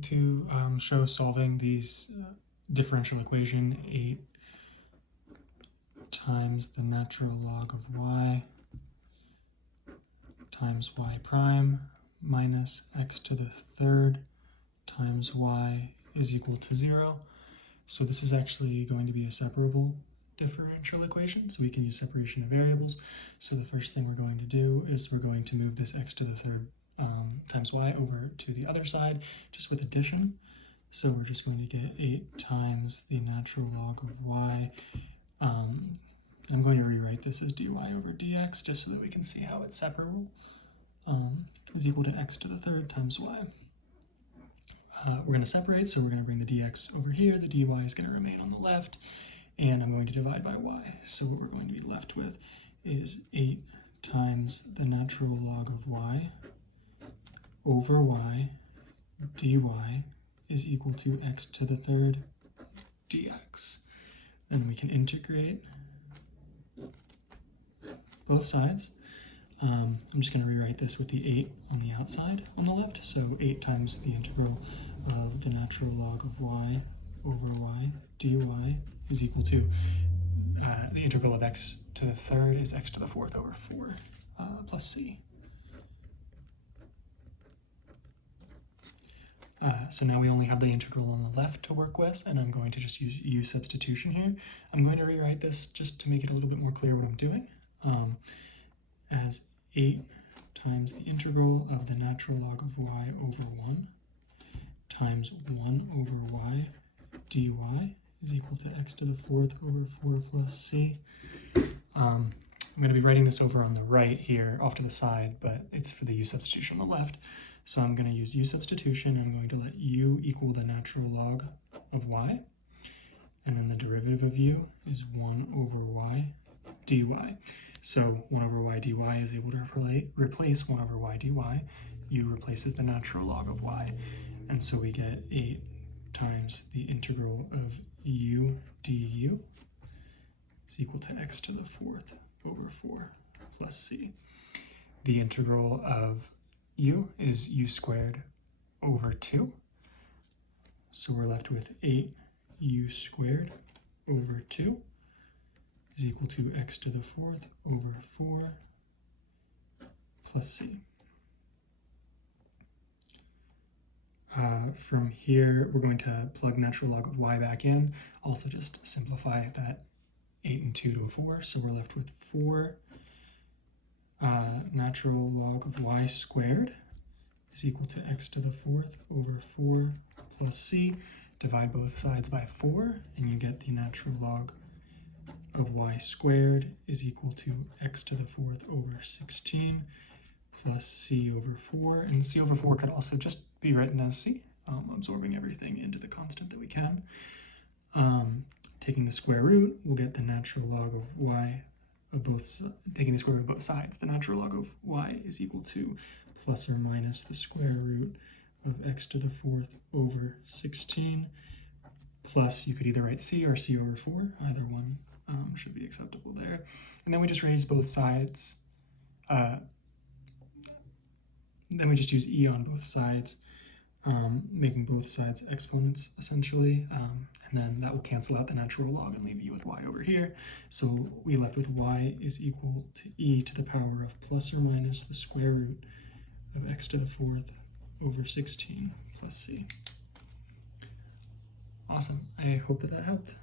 going to show solving these differential equation 8 times the natural log of y times y prime minus x to the third times y is equal to 0. So this is actually going to be a separable differential equation, so we can use separation of variables. So the first thing we're going to do is we're going to move this x to the third times y over to the other side, just with addition. So we're just going to get 8 times the natural log of y. I'm going to rewrite this as dy over dx, just so that we can see how it's separable, is equal to x to the third times y. We're going to separate, so we're going to bring the dx over here. The dy is going to remain on the left, and I'm going to divide by y. So what we're going to be left with is 8 times the natural log of y over y dy is equal to x to the third dx. Then we can integrate both sides. I'm just going to rewrite this with the 8 on the outside on the left. So 8 times the integral of the natural log of y over y dy is equal to the integral of x to the third is x to the fourth over 4 plus c. So now we only have the integral on the left to work with, and I'm going to just use u substitution here. I'm going to rewrite this just to make it a little bit more clear what I'm doing, as 8 times the integral of the natural log of y over 1 times 1 over y dy is equal to x to the fourth over 4 plus c. I'm going to be writing this over on the right here, off to the side, but it's for the u substitution on the left. So I'm going to use u substitution, and I'm going to let u equal the natural log of y, and then the derivative of u is 1 over y dy. So 1 over y dy is able to replace 1 over y dy. U replaces the natural log of y, and so we get 8 times the integral of u du is equal to x to the fourth over 4 plus c. The integral of u is u squared over 2. So we're left with 8u squared over 2 is equal to x to the fourth over 4 plus c. From here, we're going to plug natural log of y back in. Also just simplify that 8 and 2 to a 4. So we're left with 4 natural log of y squared is equal to x to the fourth over 4 plus c. Divide both sides by 4, and you get the natural log of y squared is equal to x to the fourth over 16 plus c over 4. And c over 4 could also just be written as c, absorbing everything into the constant that we can. Taking the square root, we'll get the natural log of y of both, taking the square root of both sides, the natural log of y is equal to plus or minus the square root of x to the fourth over 16, plus you could either write c or c over 4, either one should be acceptable there. And then we just raise both sides, then we just use e on both sides, making both sides exponents essentially, and then that will cancel out the natural log and leave you with y over here. So we left with y is equal to e to the power of plus or minus the square root of x to the fourth over 16 plus c. Awesome. I hope that helped.